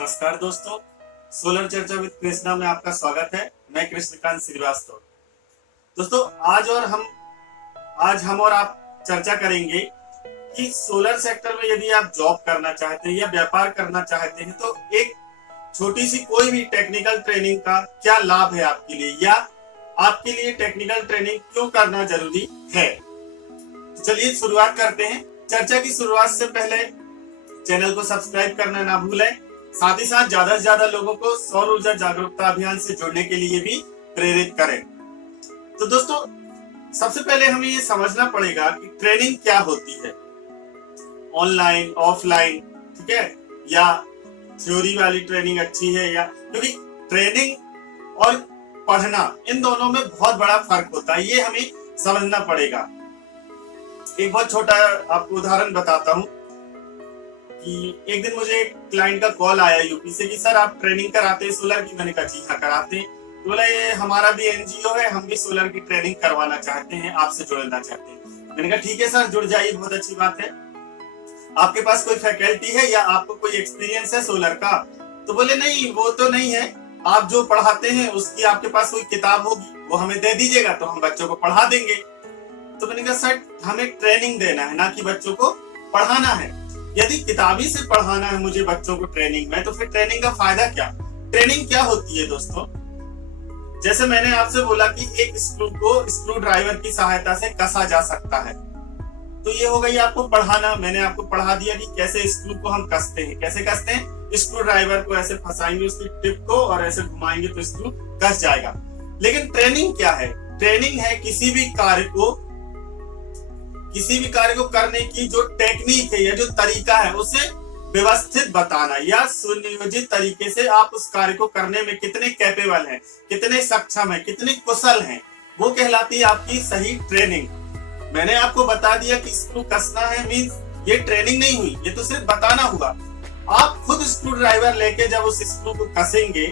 नमस्कार दोस्तों, सोलर चर्चा विद कृष्णा में आपका स्वागत है। मैं कृष्णकांत श्रीवास्तव। दोस्तों, आज हम और आप चर्चा करेंगे कि सोलर सेक्टर में यदि आप जॉब करना चाहते हैं या व्यापार करना चाहते हैं तो एक छोटी सी कोई भी टेक्निकल ट्रेनिंग का क्या लाभ है आपके लिए, या आपके लिए टेक्निकल ट्रेनिंग क्यों करना जरूरी है। तो चलिए शुरुआत करते हैं। चर्चा की शुरुआत से पहले चैनल को सब्सक्राइब करना ना भूलें। साथ ही साथ ज्यादा से ज्यादा लोगों को सौर ऊर्जा जागरूकता अभियान से जुड़ने के लिए भी प्रेरित करें। तो दोस्तों, सबसे पहले हमें ये समझना पड़ेगा कि ट्रेनिंग क्या होती है, ऑनलाइन ऑफलाइन, ठीक है, या थ्योरी वाली ट्रेनिंग अच्छी है, या क्योंकि ट्रेनिंग और पढ़ना इन दोनों में बहुत बड़ा फर्क होता है, ये हमें समझना पड़ेगा। एक बहुत छोटा आपको उदाहरण बताता हूं कि एक दिन मुझे एक क्लाइंट का कॉल आया यूपी से कि सर आप ट्रेनिंग कराते हैं सोलर की। मैंने कहा जी हाँ कराते हैं। तो बोला ये हमारा भी एनजीओ है, हम भी सोलर की ट्रेनिंग करवाना चाहते हैं, आपसे जुड़ना चाहते हैं। मैंने कहा ठीक है सर, जुड़ जाइए, बहुत अच्छी बात है। आपके पास कोई फैकल्टी है या आपको कोई एक्सपीरियंस है सोलर का? तो बोले नहीं, वो तो नहीं है, आप जो पढ़ाते हैं उसकी आपके पास कोई किताब होगी, वो हमें दे दीजिएगा तो हम बच्चों को पढ़ा देंगे। तो मैंने कहा सर हमें ट्रेनिंग देना है, ना कि बच्चों को पढ़ाना है। यदि किताबी से पढ़ाना है मुझे बच्चों को ट्रेनिंग में, तो फिर ट्रेनिंग का फायदा क्या? ट्रेनिंग क्या होती है दोस्तों? जैसे मैंने आपसे बोला कि एक स्क्रू को स्क्रू ड्राइवर की सहायता से कसा जा सकता है, तो ये हो गई आपको पढ़ाना। मैंने आपको पढ़ा दिया कि कैसे स्क्रू को हम कसते हैं। कैसे कसते हैं? स्क्रू ड्राइवर को ऐसे फंसाएंगे उसकी टिप को और ऐसे घुमाएंगे तो स्क्रू कस जाएगा। लेकिन ट्रेनिंग क्या है? ट्रेनिंग है किसी भी कार्य को करने की जो टेक्निक है या जो तरीका है उसे व्यवस्थित बताना, या सुनियोजित तरीके से आप उस कार्य को करने में कितने कैपेबल हैं, कितने सक्षम हैं, कितने कुशल हैं, वो कहलाती है आपकी सही ट्रेनिंग। मैंने आपको बता दिया कि स्क्रू कसना है, मींस ये ट्रेनिंग नहीं हुई, ये तो सिर्फ बताना हुआ। आप खुद स्क्रू ड्राइवर लेके जब उस स्क्रू को कसेंगे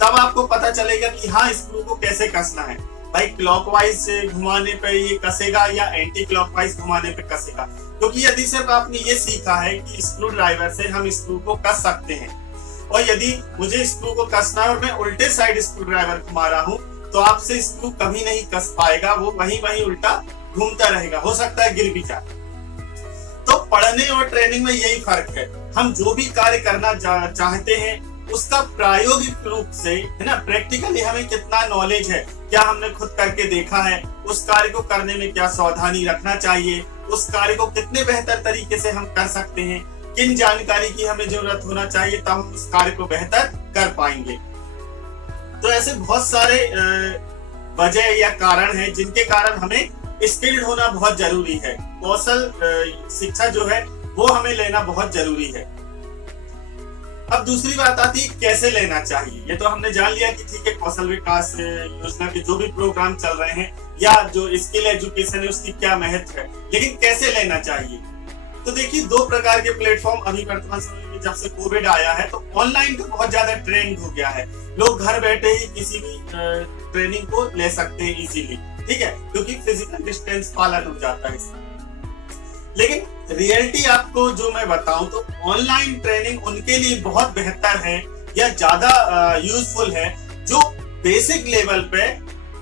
तब आपको पता चलेगा कि हाँ स्क्रू को कैसे कसना है। भाई क्लॉकवाइज से घुमाने पे ये कसेगा या एंटी क्लॉकवाइज घुमाने पे कसेगा, क्योंकि यदि सिर्फ आपने ये सीखा है कि स्क्रू ड्राइवर से हम स्क्रू को कस सकते हैं, और यदि मुझे स्क्रू को कसना है और मैं उल्टे साइड स्क्रू ड्राइवर घुमा रहा हूँ, तो आपसे स्क्रू कभी नहीं कस पाएगा, वो वहीं उल्टा घूमता रहेगा, हो सकता है गिर भी जाए। तो पढ़ने और ट्रेनिंग में यही फर्क है। हम जो भी कार्य करना चाहते हैं उसका प्रायोगिक रूप से, है ना, प्रैक्टिकली हमें कितना नॉलेज है, क्या हमने खुद करके देखा है, उस कार्य को करने में क्या सावधानी रखना चाहिए, उस कार्य को कितने बेहतर तरीके से हम कर सकते हैं, किन जानकारी की हमें जरूरत होना चाहिए, तब हम उस कार्य को बेहतर कर पाएंगे। तो ऐसे बहुत सारे वजह या कारण हैं जिनके कारण हमें स्किल्ड होना बहुत जरूरी है। कौशल शिक्षा जो है वो हमें लेना बहुत जरूरी है। अब दूसरी बात आती है कैसे लेना चाहिए। ये तो हमने जान लिया कि ठीक है, कौशल विकास योजना के जो भी प्रोग्राम चल रहे हैं या जो स्किल एजुकेशन है उसकी क्या महत्व है, लेकिन कैसे लेना चाहिए। तो देखिए, दो प्रकार के प्लेटफॉर्म अभी वर्तमान समय में, जब से कोविड आया है तो ऑनलाइन का बहुत ज्यादा ट्रेंड हो गया है। लोग घर बैठे ही किसी भी ट्रेनिंग को ले सकते हैं इजीली, ठीक है, क्योंकि फिजिकल डिस्टेंस पालन हो जाता है इसमें। लेकिन रियलिटी आपको जो मैं बताऊं तो ऑनलाइन ट्रेनिंग उनके लिए बहुत बेहतर है या ज्यादा यूजफुल है जो बेसिक लेवल पे,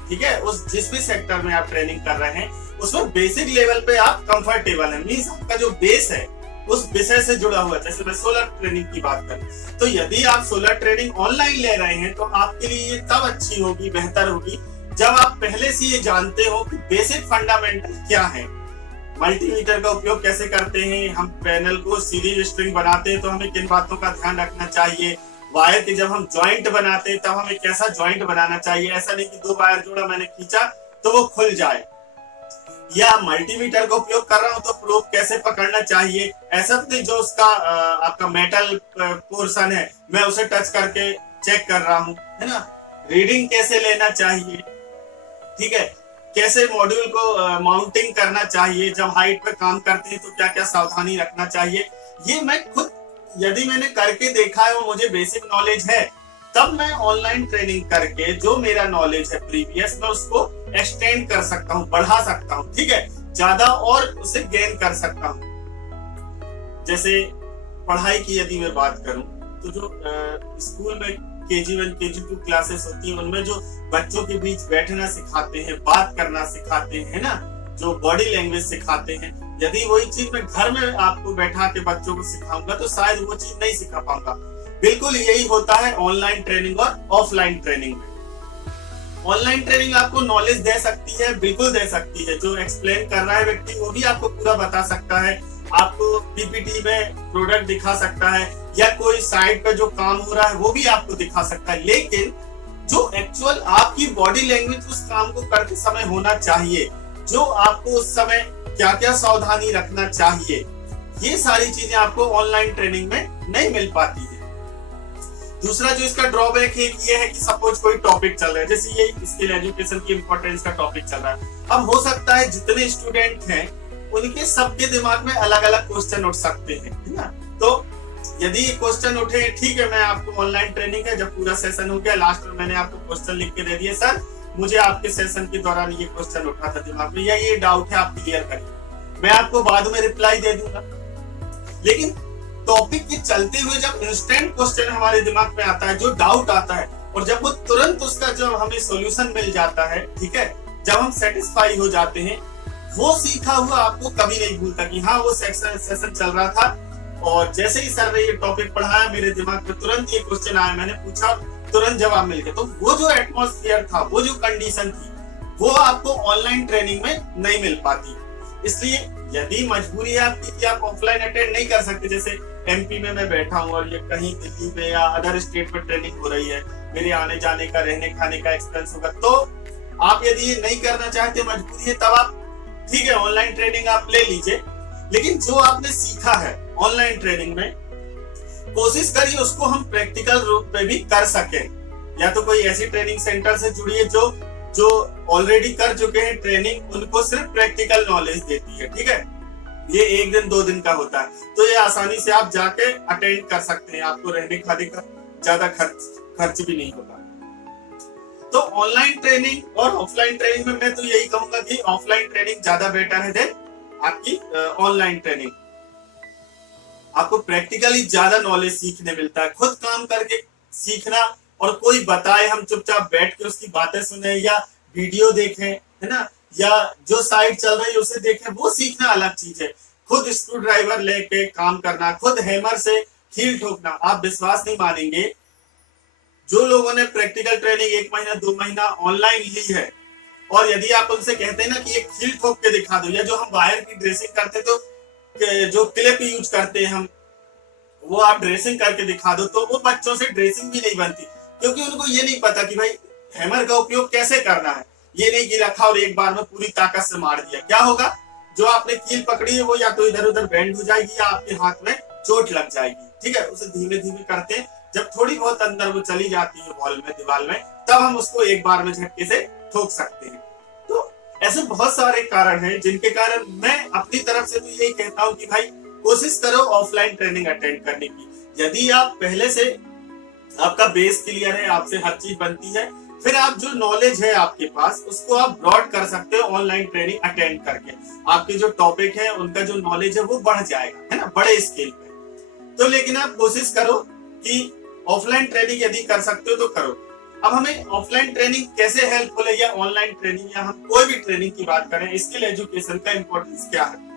ठीक है, उस जिस भी सेक्टर में आप ट्रेनिंग कर रहे हैं उसमें बेसिक लेवल पे आप कंफर्टेबल है, मींस आपका जो बेस है उस विषय से जुड़ा हुआ है। जैसे मैं सोलर ट्रेनिंग की बात करूं तो यदि आप सोलर ट्रेनिंग ऑनलाइन ले रहे हैं तो आपके लिए ये तब अच्छी होगी, बेहतर होगी, जब आप पहले से ये जानते हो कि बेसिक फंडामेंटल क्या है। मल्टीमीटर का उपयोग कैसे करते हैं, हम पैनल को सीरीज स्ट्रिंग बनाते हैं तो हमें किन बातों का ध्यान रखना चाहिए, वायर के जब हम जॉइंट बनाते हैं तब हमें कैसा जॉइंट बनाना चाहिए। ऐसा नहीं कि दो वायर जोड़ा, मैंने खींचा तो वो खुल जाए, या मल्टीमीटर का उपयोग कर रहा हूं तो प्रोब कैसे पकड़ना चाहिए। ऐसा नहीं जो उसका आपका मेटल पोर्शन है मैं उसे टच करके चेक कर रहा हूं, है ना। रीडिंग कैसे लेना चाहिए, ठीक है, कैसे मॉड्यूल को माउंटिंग करना चाहिए, जब हाइट पे काम करते हैं तो क्या क्या सावधानी रखना चाहिए। ये मैं खुद यदि मैंने करके देखा है और मुझे बेसिक नॉलेज है, तब मैं ऑनलाइन ट्रेनिंग करके जो मेरा नॉलेज है प्रीवियस, मैं उसको एक्सटेंड कर सकता हूँ, बढ़ा सकता हूँ, ठीक है, ज्यादा और उसे गेन कर सकता हूँ। जैसे पढ़ाई की यदि मैं बात करूं तो जो स्कूल में KG1 KG2 क्लासेस होती है उनमें जो बच्चों के बीच बैठना सिखाते हैं, बात करना सिखाते हैं ना, जो बॉडी लैंग्वेज सिखाते हैं, यदि वही चीज मैं घर में आपको बैठा के बच्चों को सिखाऊंगा तो शायद वो चीज नहीं सिखा पाऊंगा। बिल्कुल यही होता है ऑनलाइन ट्रेनिंग और ऑफलाइन ट्रेनिंग में। ऑनलाइन ट्रेनिंग आपको नॉलेज दे सकती है, बिल्कुल दे सकती है। जो एक्सप्लेन कर रहा है व्यक्ति वो भी आपको पूरा बता सकता है, आपको PPT में प्रोडक्ट दिखा सकता है, या कोई साइट पे जो काम हो रहा है वो भी आपको दिखा सकता है। लेकिन जो एक्चुअल आपकी बॉडी लैंग्वेज उस काम को करते समय होना चाहिए, जो आपको उस समय क्या क्या सावधानी रखना चाहिए, ये सारी चीजें आपको ऑनलाइन ट्रेनिंग में नहीं मिल पाती है। दूसरा जो इसका ड्रॉबैक है ये है कि सपोज कोई टॉपिक चल रहा है, जैसे ये स्किल एजुकेशन की इंपॉर्टेंस का टॉपिक चल रहा है। अब हो सकता है जितने स्टूडेंट हैं उनके सबके दिमाग में अलग अलग क्वेश्चन उठ सकते हैं, है ना। तो यदि ये क्वेश्चन उठे, ठीक है, मैं आपको ऑनलाइन ट्रेनिंग है, जब पूरा सेशन हो गया लास्ट में मैंने आपको क्वेश्चन लिख के दे दिए, सर मुझे आपके सेशन के दौरान ये क्वेश्चन उठा था दिमाग में, या ये डाउट है आप क्लियर करिए, मैं आपको बाद में रिप्लाई दे दूंगा। लेकिन टॉपिक के चलते हुए जब इंस्टेंट क्वेश्चन हमारे दिमाग में आता है, जो डाउट आता है, और जब वो तुरंत उसका जब हमें सॉल्यूशन मिल जाता है, ठीक है, जब हम सेटिस्फाई हो जाते हैं, वो सीखा हुआ आपको कभी नहीं भूलता कि हाँ वो सेशन चल रहा था और जैसे ही सर ने ये टॉपिक पढ़ाया मेरे दिमाग में तुरंत ये क्वेश्चन आया, मैंने पूछा, तुरंत जवाब मिल गया। तो वो जो एटमॉस्फेयर था, वो जो कंडीशन थी, वो आपको ऑनलाइन ट्रेनिंग में नहीं मिल पाती। इसलिए यदि मजबूरी है आपकी कि आप ऑफलाइन अटेंड नहीं कर सकते, जैसे MP में मैं बैठा हूँ और ये कहीं दिल्ली में या अदर स्टेट में ट्रेनिंग हो रही है, मेरे आने जाने का, रहने खाने का एक्सपेंस होगा, तो आप यदि ये नहीं करना चाहते, मजबूरी है, तब आप ठीक है ऑनलाइन ट्रेनिंग आप ले लीजिए। लेकिन जो आपने सीखा है ऑनलाइन ट्रेनिंग में, कोशिश करिए उसको हम प्रैक्टिकल रूप में भी कर सके। या तो कोई ऐसी ट्रेनिंग सेंटर से जुड़िए जो ऑलरेडी कर चुके हैं ट्रेनिंग, उनको सिर्फ प्रैक्टिकल नॉलेज देती है, ठीक है, ये 1 दिन 2 दिन का होता है, तो ये आसानी से आप जाके अटेंड कर सकते हैं, आपको रहने खाने का ज्यादा खर्च भी नहीं होगा। तो ऑनलाइन ट्रेनिंग और ऑफलाइन ट्रेनिंग में मैं तो यही कहूंगा कि ऑफलाइन ट्रेनिंग ज्यादा बेटर है देन आपकी ऑनलाइन ट्रेनिंग। आपको प्रैक्टिकली ज्यादा नॉलेज सीखने मिलता है, खुद काम करके सीखना, और कोई बताए हम चुपचाप बैठ के उसकी बातें सुने या वीडियो देखें, है ना, या जो साइट चल रही है उसे देखें, वो सीखना अलग चीज है। खुद स्क्रू ड्राइवर लेके काम करना, खुद हैमर से कील ठोकना, आप विश्वास नहीं मानेंगे, जो लोगों ने प्रैक्टिकल ट्रेनिंग 1 महीना 2 महीना ऑनलाइन ली है, और यदि आप उनसे कहते हैं ना कि एक कील ठोक के दिखा दो, या जो हम वायर की ड्रेसिंग करते तो जो क्लिप यूज करते हैं हम, वो आप ड्रेसिंग करके दिखा दो, तो वो बच्चों से ड्रेसिंग भी नहीं बनती, क्योंकि उनको ये नहीं पता कि भाई हैमर का उपयोग कैसे करना है। ये नहीं कि रखा और एक बार में पूरी ताकत से मार दिया, क्या होगा, जो आपने कील पकड़ी है वो या तो इधर उधर बेंड हो जाएगी या आपके हाथ में चोट लग जाएगी, ठीक है। उसे धीमे धीमे करते हैं, जब थोड़ी बहुत अंदर वो चली जाती है वॉल में, दीवार में, तब हम उसको एक बार में झटके से ठोक सकते हैं। तो ऐसे बहुत सारे कारण हैं जिनके कारण मैं अपनी तरफ से तो यही कहता हूँ कि भाई कोशिश करो ऑफलाइन ट्रेनिंग अटेंड करने की। यदि आप पहले से आपका बेस क्लियर है, आपसे हर चीज बनती है, फिर आप जो नॉलेज है आपके पास उसको आप ब्रॉड कर सकते हो ऑनलाइन ट्रेनिंग अटेंड करके। आपके जो टॉपिक है उनका जो नॉलेज है वो बढ़ जाएगा, है ना, बड़े स्केल पे। तो लेकिन आप कोशिश करो कि ऑफलाइन ट्रेनिंग यदि कर सकते हो तो करो। अब हमें ऑफलाइन ट्रेनिंग कैसे हेल्पफुल है, या ऑनलाइन ट्रेनिंग, या हम कोई भी ट्रेनिंग की बात करें, स्किल एजुकेशन का इंपॉर्टेंस क्या है।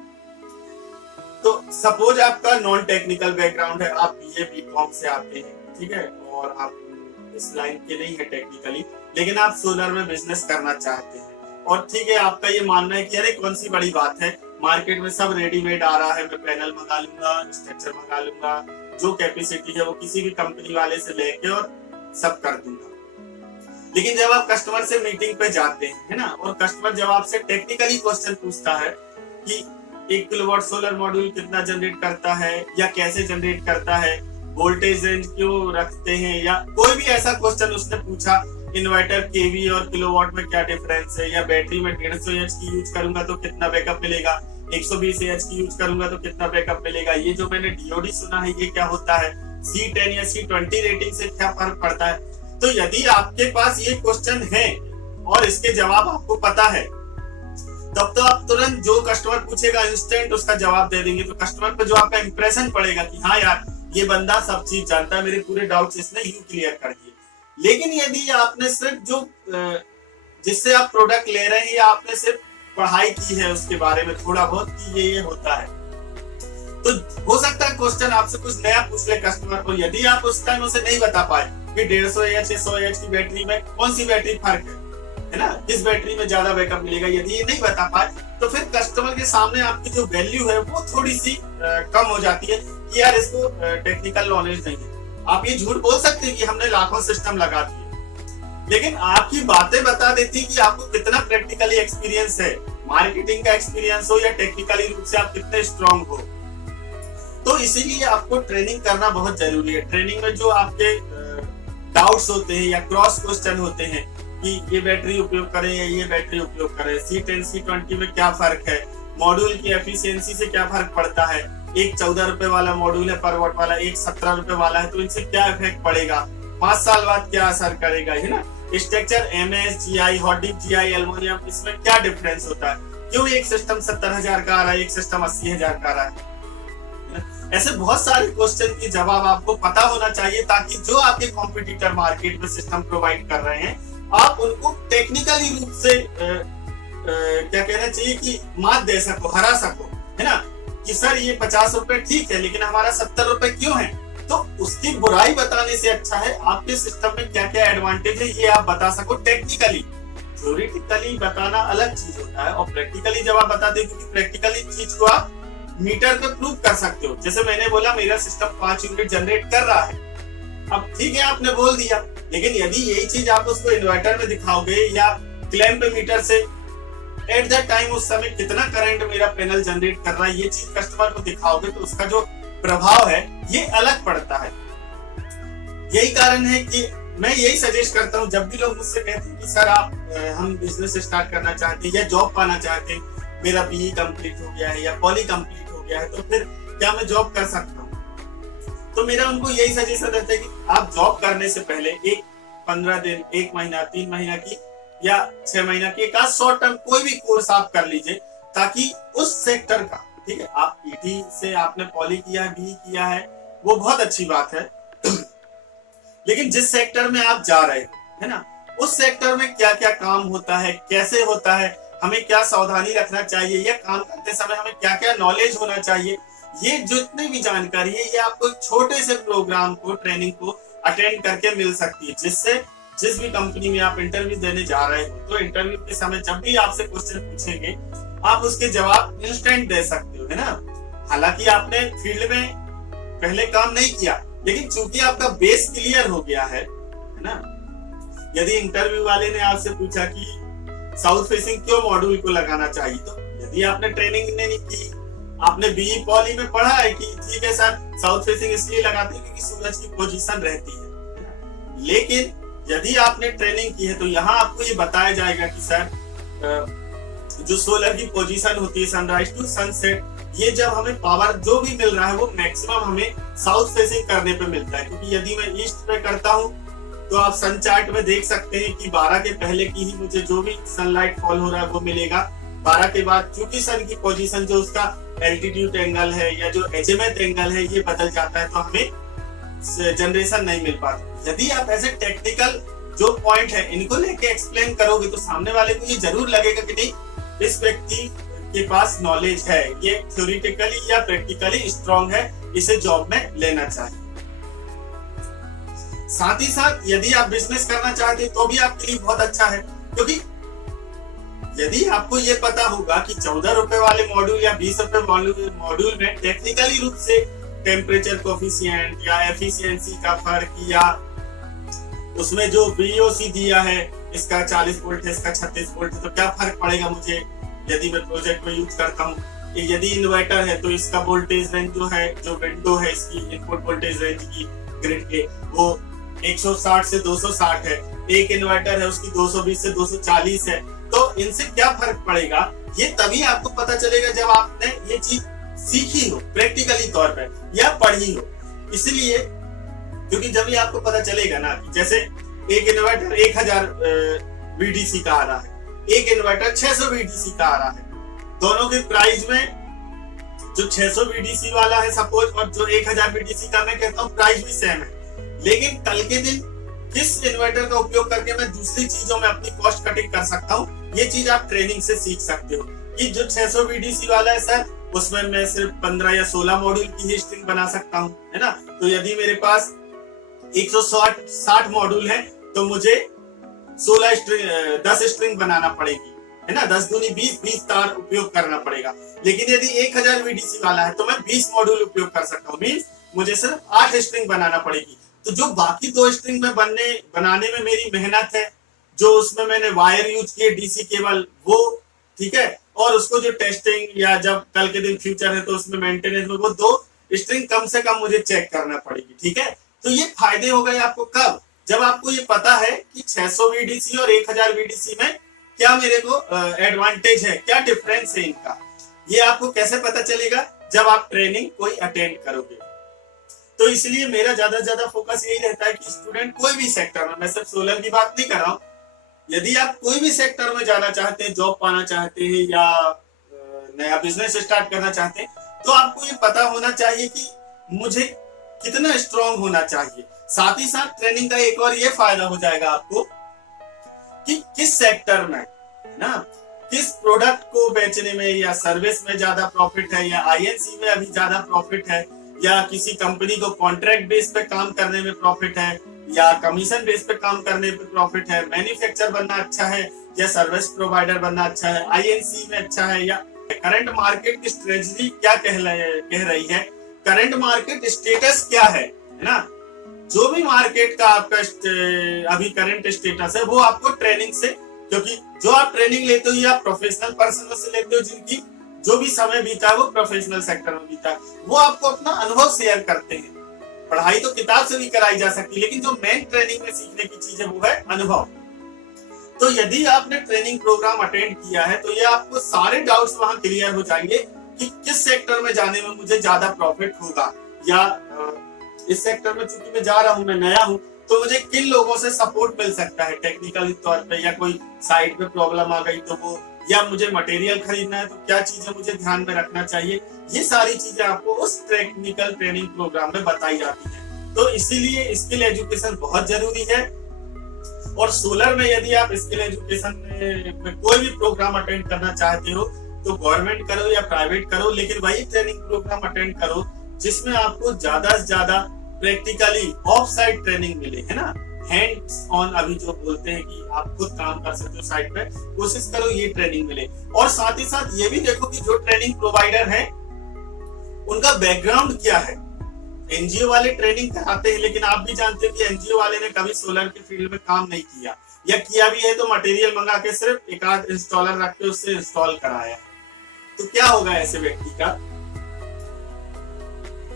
तो सपोज आपका नॉन टेक्निकल बैकग्राउंड है, आप BA BCom से आते हैं, ठीक है, और आप इस लाइन के नहीं है टेक्निकली, लेकिन आप सोलर में बिजनेस करना चाहते हैं, और ठीक है आपका ये मानना है कि अरे कौन सी बड़ी बात है, मार्केट में सब रेडीमेड आ रहा है, मैं पैनल मंगा लूंगा, स्ट्रक्चर मंगा लूंगा, जो कैपेसिटी है वो किसी भी कंपनी वाले से लेके और सब कर दूंगा। लेकिन जब आप कस्टमर से मीटिंग पे जाते हैं, है ना, और कस्टमर जब आपसे टेक्निकली क्वेश्चन पूछता है कि 1 किलोवाट सोलर मॉड्यूल कितना जनरेट करता है या कैसे जनरेट करता है, वोल्टेज रेंज क्यों रखते हैं, या कोई भी ऐसा क्वेश्चन उसने पूछा, इन्वर्टर केवी और किलोवाट में क्या डिफरेंस है, या बैटरी में 150 एच की यूज करूंगा तो कितना बैकअप मिलेगा, 120 एच की यूज करूंगा तो कितना बैकअप मिलेगा, ये जो मैंने DOD सुना है ये क्या होता है, C10 या C20 रेटिंग से क्या फर्क पड़ता है। तो यदि आपके पास ये क्वेश्चन है और इसके जवाब आपको पता है, तब तो आप तुरंत जो कस्टमर पूछेगा इंस्टेंट उसका जवाब दे देंगे। तो कस्टमर पे जो आपका इंप्रेशन पड़ेगा कि हाँ यार ये बंदा सब चीज जानता है, मेरे पूरे डाउट्स इसने यूं क्लियर कर दिए। लेकिन यदि आपने सिर्फ जो जिससे आप प्रोडक्ट ले रहे हैं या आपने सिर्फ पढ़ाई की है उसके बारे में थोड़ा बहुत कि ये होता है, तो हो सकता है क्वेश्चन आपसे कुछ नया पूछ ले कस्टमर को। यदि आप उस टाइम उसे नहीं बता पाए कि 150 या 600 एच की बैटरी में कौन सी बैटरी फर्क है ना, किस बैटरी में ज्यादा बैकअप मिलेगा, यदि ये नहीं बता पाए तो फिर कस्टमर के सामने आपकी जो वैल्यू है वो थोड़ी सी कम हो जाती है कि यार इसको टेक्निकल नॉलेज नहीं है। आप ये झूठ बोल सकते हैं कि हमने लाखों सिस्टम लगा दिए, लेकिन आपकी बातें बता देती है कि आपको कितना प्रैक्टिकली एक्सपीरियंस है, मार्केटिंग का एक्सपीरियंस हो या टेक्निकली रूप से आप कितने स्ट्रांग हो। तो इसीलिए आपको ट्रेनिंग करना बहुत जरूरी है। ट्रेनिंग में जो आपके डाउट्स होते हैं या क्रॉस क्वेश्चन होते हैं कि ये बैटरी उपयोग करें या ये बैटरी उपयोग करें, C10 C20 में क्या फर्क है, मॉड्यूल की एफिशिएंसी से क्या फर्क पड़ता है, एक 14 रुपए वाला मॉड्यूल है पर वॉट वाला, एक 17 रुपए वाला है, तो इनसे क्या इफेक्ट पड़ेगा, 5 साल बाद क्या असर करेगा, है ना। Structure MS GI hot dip GI aluminium, इसमें क्या डिफरेंस होता है, क्यों एक सिस्टम 70,000 का आ रहा है, एक सिस्टम 80,000 का आ रहा है। ऐसे बहुत सारे क्वेश्चन के जवाब आपको पता होना चाहिए ताकि जो आपके कॉम्पिटिटर मार्केट में सिस्टम प्रोवाइड कर रहे हैं आप उनको टेक्निकली रूप से क्या कहना चाहिए कि मात दे सको, हरा सको, है ना, कि सर ये 50 रुपए ठीक है लेकिन हमारा 70 रुपए क्यों है। तो उसकी बुराई बताने से अच्छा है आपके सिस्टम में क्या क्या एडवांटेज है ये आप बता सको टेक्निकली। थ्योरेटिकली बताना अलग चीज होता है और प्रैक्टिकली जब आप बताते हैं, क्योंकि प्रैक्टिकली चीज को आप मीटर पे प्रूव कर सकते हो। जैसे मैंने बोला मेरा सिस्टम 5 यूनिट जनरेट कर रहा है, अब ठीक है आपने बोल दिया, लेकिन यदि यही चीज आप उसको इन्वर्टर में दिखाओगे या क्लैंप मीटर से एट द टाइम उस समय कितना करंट मेरा पैनल जनरेट कर रहा है, ये चीज कस्टमर को दिखाओगे तो उसका जो प्रभाव है ये अलग पड़ता है। यही कारण है कि मैं यही सजेस्ट करता हूँ जब भी लोग मुझसे कहते हैं कि सर आप हम बिजनेस स्टार्ट करना चाहते हैं या जॉब पाना चाहते हैं, मेरा BE कंप्लीट हो गया है या पॉली कंप्लीट हो गया है, तो फिर क्या मैं जॉब कर सकता हूँ। तो मेरा उनको यही सजेशन रहता है कि आप जॉब करने से पहले एक 15 दिन, 1 महीना, 3 महीना की या 6 महीना की एक शॉर्ट टर्म कोई भी कोर्स आप कर लीजिए ताकि उस सेक्टर का, ठीक है, आप ET से आपने पॉली किया है, BE किया है, वो बहुत अच्छी बात है लेकिन जिस सेक्टर में आप जा रहे हो, है ना, उस सेक्टर में क्या क्या काम होता है, कैसे होता है, हमें क्या सावधानी रखना चाहिए या काम करते समय हमें क्या क्या नॉलेज होना चाहिए, ये जितनी भी जानकारी है ये आपको छोटे से प्रोग्राम को, ट्रेनिंग को अटेंड करके मिल सकती है, जिससे जिस भी कंपनी में आप इंटरव्यू देने जा रहे हो तो इंटरव्यू के समय जब भी आपसे क्वेश्चन पूछेंगे आप उसके जवाब इंस्टेंट दे सकते हो, है ना। हालांकि आपने फील्ड में पहले काम नहीं किया लेकिन चूंकि आपका बेस क्लियर हो गया है ना। यदि इंटरव्यू वाले ने आपसे पूछा कि साउथ फेसिंग क्यों मॉड्यूल को लगाना चाहिए, तो यदि आपने ट्रेनिंग नहीं की, आपने BE पॉली में पढ़ा है कि ठीक है सर साउथ फेसिंग इसलिए लगाते हैं क्योंकि सूरज की पोजीशन रहती है, लेकिन यदि आपने ट्रेनिंग की है तो यहाँ आपको ये बताया जाएगा कि सर जो सोलर की पोजीशन होती है सनराइज टू सनसेट, ये जब हमें पावर जो भी मिल रहा है वो मैक्सिमम हमें साउथ फेसिंग करने पे मिलता है, क्योंकि यदि मैं ईस्ट पे करता हूँ तो आप सन चार्ट में देख सकते हैं कि 12 के पहले की ही मुझे जो भी सनलाइट फॉल हो रहा है वो मिलेगा, 12 के बाद क्योंकि सन की पोजीशन जो उसका एल्टीट्यूड एंगल है या जो एजिमुथ एंगल है ये बदल जाता है तो हमें जनरेशन नहीं मिल पाती। यदि आप ऐसे टेक्निकल जो पॉइंट है इनको लेके एक्सप्लेन करोगे तो सामने वाले को ये जरूर लगेगा कि नहीं इस व्यक्ति के पास नॉलेज है, ये थ्योरेटिकली या प्रैक्टिकली स्ट्रांग है, इसे जॉब में लेना चाहिए। साथ ही साथ यदि आप बिजनेस करना चाहते हैं तो भी आपके लिए बहुत अच्छा है, क्योंकि यदि आपको ये पता होगा कि 14 रुपए वाले मॉड्यूल या 20 रुपए मॉड्यूल में टेक्निकली रूप से टेम्परेचर कोफिशिएंट या एफिशिएंसी का फर्क या उसमें जो VOC दिया है इसका 40 वोल्ट है, इसका 36 वोल्ट है, तो क्या फर्क पड़ेगा मुझे यदि मैं प्रोजेक्ट में यूज करता हूँ। यदि इन्वर्टर है तो इसका वोल्टेज रेंज जो है, जो विंडो है इसकी इनपुट वोल्टेज रेंज की ग्रिड के, वो 160 से 260 है, एक इन्वर्टर है उसकी 220 से 240 है, तो इनसे क्या फर्क पड़ेगा ये तभी आपको पता चलेगा जब आपने ये चीज सीखी हो प्रैक्टिकली तौर पर या पढ़ी हो। इसलिए क्योंकि जब ये आपको पता चलेगा ना कि जैसे एक इन्वर्टर 1000 VDC का आ रहा है, एक इन्वर्टर 600 VDC का आ रहा है, दोनों के प्राइस में जो 600 VDC वाला है सपोज, और जो 1000 VDC का, मैं कहता हूँ प्राइस भी सेम है, लेकिन कल के दिन किस इन्वर्टर का उपयोग करके मैं दूसरी चीजों में अपनी कॉस्ट कटिंग कर सकता हूँ, ये चीज आप ट्रेनिंग से सीख सकते हो। कि जो 600 VDC वाला है सर, उसमें मैं सिर्फ 15 या 16 मॉड्यूल की ही स्ट्रिंग बना सकता हूँ, है ना। तो यदि मेरे पास 160 मॉड्यूल है तो मुझे 10 स्ट्रिंग बनाना पड़ेगी, है ना। 10 दूनी 20 तार उपयोग करना पड़ेगा। लेकिन यदि 1000 VDC वाला है तो मैं 20 मॉड्यूल उपयोग कर सकता हूँ, मीन्स मुझे सिर्फ 8 स्ट्रिंग बनाना पड़ेगी। तो जो बाकी 2 स्ट्रिंग में बनाने में मेरी मेहनत है, जो उसमें मैंने वायर यूज किए DC केबल, वो ठीक है, और उसको जो टेस्टिंग या जब कल के दिन फ्यूचर है तो उसमें मेंटेनेंस में वो 2 स्ट्रिंग कम से कम मुझे चेक करना पड़ेगी, ठीक है। तो ये फायदे हो गए आपको कब, जब आपको ये पता है कि 600 VDC और 1000 VDC में क्या मेरे को एडवांटेज है, क्या डिफरेंस है इनका। ये आपको कैसे पता चलेगा, जब आप ट्रेनिंग कोई अटेंड करोगे। तो इसलिए मेरा ज्यादा से ज्यादा फोकस यही रहता है कि स्टूडेंट कोई भी सेक्टर में, मैं सिर्फ सोलर की बात नहीं कर रहा हूँ, यदि आप कोई भी सेक्टर में जाना चाहते हैं, जॉब पाना चाहते हैं या नया बिजनेस स्टार्ट करना चाहते हैं, तो आपको ये पता होना चाहिए कि मुझे कितना स्ट्रांग होना चाहिए। साथ ही साथ ट्रेनिंग का एक और ये फायदा हो जाएगा आपको कि किस सेक्टर में, ना, किस प्रोडक्ट को बेचने में या सर्विस में ज्यादा प्रॉफिट है, या INC में अभी ज्यादा प्रॉफिट है, या किसी कंपनी को कॉन्ट्रैक्ट बेस पे काम करने में प्रॉफिट है, या कमीशन बेस पे काम करने पे प्रॉफिट है, मैन्युफैक्चर बनना अच्छा है या सर्विस प्रोवाइडर बनना अच्छा है, INC में अच्छा है, या करंट मार्केट की स्ट्रेटजी क्या कह रही है, करंट मार्केट स्टेटस क्या है ना। जो भी मार्केट का आपका अभी करंट स्टेटस है वो आपको ट्रेनिंग से, क्योंकि जो आप ट्रेनिंग लेते हो या प्रोफेशनल पर्सन से लेते हो जिनकी जो भी समय बीता है वो प्रोफेशनल सेक्टर में बीता है, वो आपको अपना अनुभव शेयर करते हैं। पढ़ाई तो किताब से भी कराई जा सकती है, लेकिन जो मेन ट्रेनिंग में सीखने की चीज है वो है अनुभव। तो यदि आपने ट्रेनिंग प्रोग्राम अटेंड किया है तो ये आपको सारे डाउट्स वहां क्लियर हो जाएंगे कि किस सेक्टर में जाने में मुझे ज्यादा प्रॉफिट होगा, या इस सेक्टर में चूंकि मैं जा रहा हूँ, मैं नया हूँ, तो मुझे किन लोगों से सपोर्ट मिल सकता है टेक्निकल तौर पे, या कोई साइट पे प्रॉब्लम आ गई तो वो, या मुझे मटेरियल खरीदना है तो क्या चीजें मुझे ध्यान में रखना चाहिए। ये सारी चीजें आपको उस टेक्निकल ट्रेनिंग प्रोग्राम में बताई जाती है। तो इसीलिए स्किल एजुकेशन बहुत जरूरी है। और सोलर में यदि आप स्किल एजुकेशन में कोई भी प्रोग्राम अटेंड करना चाहते हो तो गवर्नमेंट करो या प्राइवेट करो, लेकिन वही ट्रेनिंग प्रोग्राम अटेंड करो जिसमें आपको ज्यादा से ज्यादा प्रैक्टिकली ऑफ साइट ट्रेनिंग मिले, है ना। हैंड्स ऑन अभी जो बोलते हैं कि आप खुद काम कर सकते हो साइट पे, कोशिश करो ये ट्रेनिंग मिले। और साथ ही साथ ये भी देखो कि जो ट्रेनिंग प्रोवाइडर है उनका बैकग्राउंड क्या है। NGO वाले ट्रेनिंग कराते हैं, लेकिन आप भी जानते हैं कि NGO वाले ने कभी सोलर के फील्ड में काम नहीं किया, या किया भी है तो मटेरियल मंगा के सिर्फ एक आध इंस्टॉलर रख के उससे इंस्टॉल कराया। तो क्या होगा ऐसे व्यक्ति का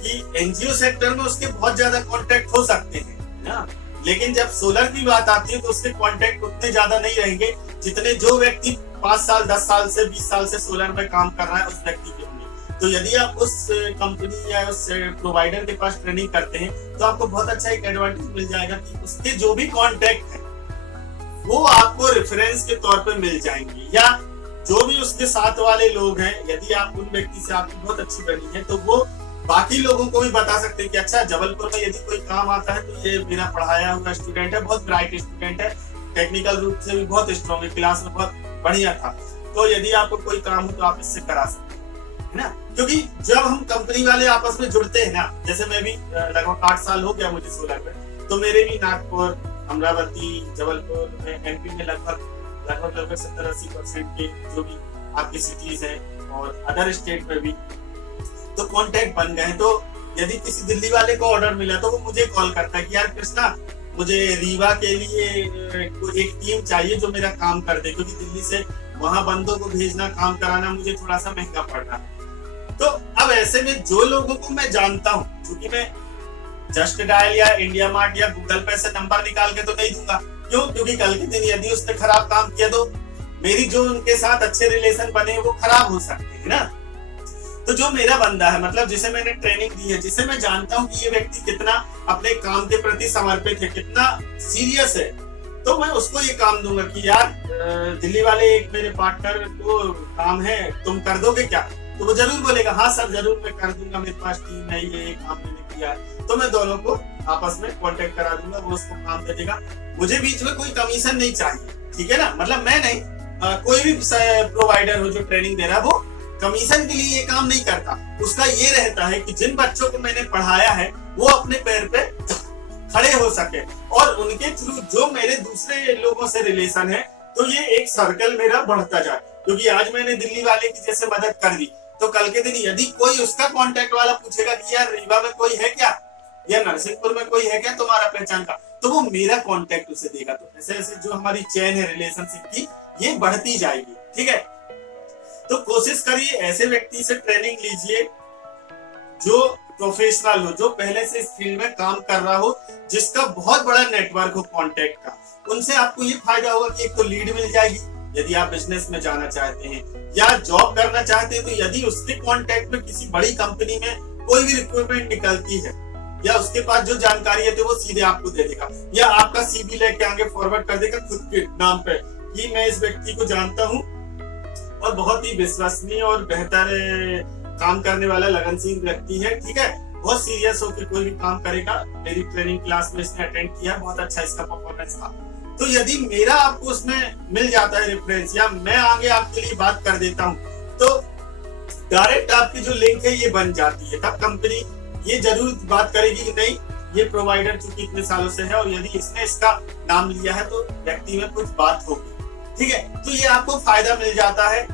कि NGO सेक्टर में उसके बहुत ज्यादा कॉन्टेक्ट हो सकते हैं ना, लेकिन जब सोलर की बात आती है तो उसके कॉन्टेक्ट उतने ज्यादा नहीं रहेंगे जितने जो व्यक्ति 5 साल 10 साल से 20 साल से सोलर में काम कर रहा है उस व्यक्ति के होंगे। तो यदि आप उस कंपनी या उस प्रोवाइडर के पास ट्रेनिंग करते हैं तो आपको बहुत अच्छा एक एडवांटेज मिल जाएगा कि उसके जो भी कॉन्टेक्ट है वो आपको रेफरेंस के तौर पर मिल जाएंगे, या जो भी उसके साथ वाले लोग हैं, यदि आप उन व्यक्ति से आपकी बहुत अच्छी बनी है तो वो बाकी लोगों को भी बता सकते हैं कि अच्छा जबलपुर में यदि कोई काम आता है तो ये मेरा पढ़ाया हुआ स्टूडेंट है, बहुत ब्राइट स्टूडेंट है, टेक्निकल रूप से भी बहुत स्ट्रॉन्ग है, क्लास में बहुत बढ़िया था, तो यदि आपको कोई काम हो तो आप इससे करा सकते हैं, है ना। क्योंकि जब हम कंपनी वाले आपस में जुड़ते हैं ना, जैसे मैं भी लगभग 8 साल हो गया मुझे सोलर में, तो मेरे भी नागपुर, अमरावती, जबलपुर में, MP में लगभग 70-80% के जो भी आपकी सिटीज है और अदर स्टेट में भी तो कॉन्टेक्ट बन गए। तो यदि किसी दिल्ली वाले को ऑर्डर मिला तो वो मुझे कॉल करता है कि यार कृष्णा मुझे रीवा के लिए एक टीम चाहिए जो मेरा काम कर दे, क्योंकि दिल्ली से वहां बंदों को भेजना काम कराना मुझे थोड़ा सा महंगा पड़ रहा है। तो अब ऐसे में जो लोगों को मैं जानता हूँ, क्योंकि मैं जस्ट डायल या इंडिया मार्ट या गूगल पे से नंबर निकाल के तो नहीं दूंगा, क्यों, क्योंकि कल के दिन यदि उसने खराब काम किया तो मेरी जो उनके साथ अच्छे रिलेशन बने वो खराब हो सकते हैं ना। तो जो मेरा बंदा है, मतलब जिसे मैंने ट्रेनिंग दी है, जिसे मैं जानता हूँ कि ये व्यक्ति कितना अपने काम के प्रति समर्पित है, कितना सीरियस है, तो मैं उसको ये काम दूंगा कि यार दिल्ली वाले एक मेरे पार्टनर को काम है, तुम कर दोगे क्या। तो वो जरूर बोलेगा हाँ सर जरूर मैं कर दूंगा, मेरे पास टीम है, ये काम मैंने किया है, तो मैं दोनों को आपस में कांटेक्ट करा दूंगा, वो उसको काम दे देगा। मुझे बीच में कोई कमीशन नहीं चाहिए, ठीक है ना, मतलब मैं नहीं, कोई भी प्रोवाइडर हो जो ट्रेनिंग दे रहा है वो कमीशन के लिए ये काम नहीं करता। उसका ये रहता है कि जिन बच्चों को मैंने पढ़ाया है वो अपने पैर पे खड़े हो सके और उनके थ्रू जो मेरे दूसरे लोगों से रिलेशन है तो ये एक सर्कल मेरा बढ़ता जाए। क्योंकि आज मैंने दिल्ली वाले की जैसे मदद कर दी तो कल के दिन यदि कोई उसका कांटेक्ट वाला पूछेगा कि यार रीवा में कोई है क्या या नरसिंहपुर में कोई है क्या तुम्हारा पहचान का, तो वो मेरा कांटेक्ट उसे देगा। तो ऐसे ऐसे जो हमारी चेन है रिलेशनशिप की ये बढ़ती जाएगी, ठीक है। तो कोशिश करिए ऐसे व्यक्ति से ट्रेनिंग लीजिए जो प्रोफेशनल हो, जो पहले से इस फील्ड में काम कर रहा हो, जिसका बहुत बड़ा नेटवर्क हो कांटेक्ट का। उनसे आपको ये फायदा होगा कि एक तो लीड मिल जाएगी यदि आप बिजनेस में जाना चाहते हैं या जॉब करना चाहते हैं, तो यदि उसके कांटेक्ट में किसी बड़ी कंपनी में कोई भी रिक्रूटमेंट निकलती है या उसके पास जो जानकारी है तो वो सीधे आपको दे देगा या आपका सीवी लेके आगे फॉरवर्ड कर देगा खुद के नाम पे कि मैं इस व्यक्ति को जानता हूँ और बहुत ही विश्वसनीय और बेहतर काम करने वाला लगनशील व्यक्ति है, ठीक है, बहुत सीरियस होकर कोई भी काम करेगा, मेरी ट्रेनिंग क्लास में इसने अटेंड किया, बहुत अच्छा इसका परफॉर्मेंस था। तो यदि मेरा आपको उसमें मिल जाता है रेफरेंस या मैं आगे आपके लिए बात कर देता हूँ तो डायरेक्ट आपकी जो लिंक है ये बन जाती है। तब कंपनी ये जरूर बात करेगी कि नहीं ये प्रोवाइडर चूंकि इतने सालों से है और यदि इसने इसका नाम लिया है तो व्यक्ति में कुछ बात होगी, ठीक है। तो ये आपको फायदा मिल जाता है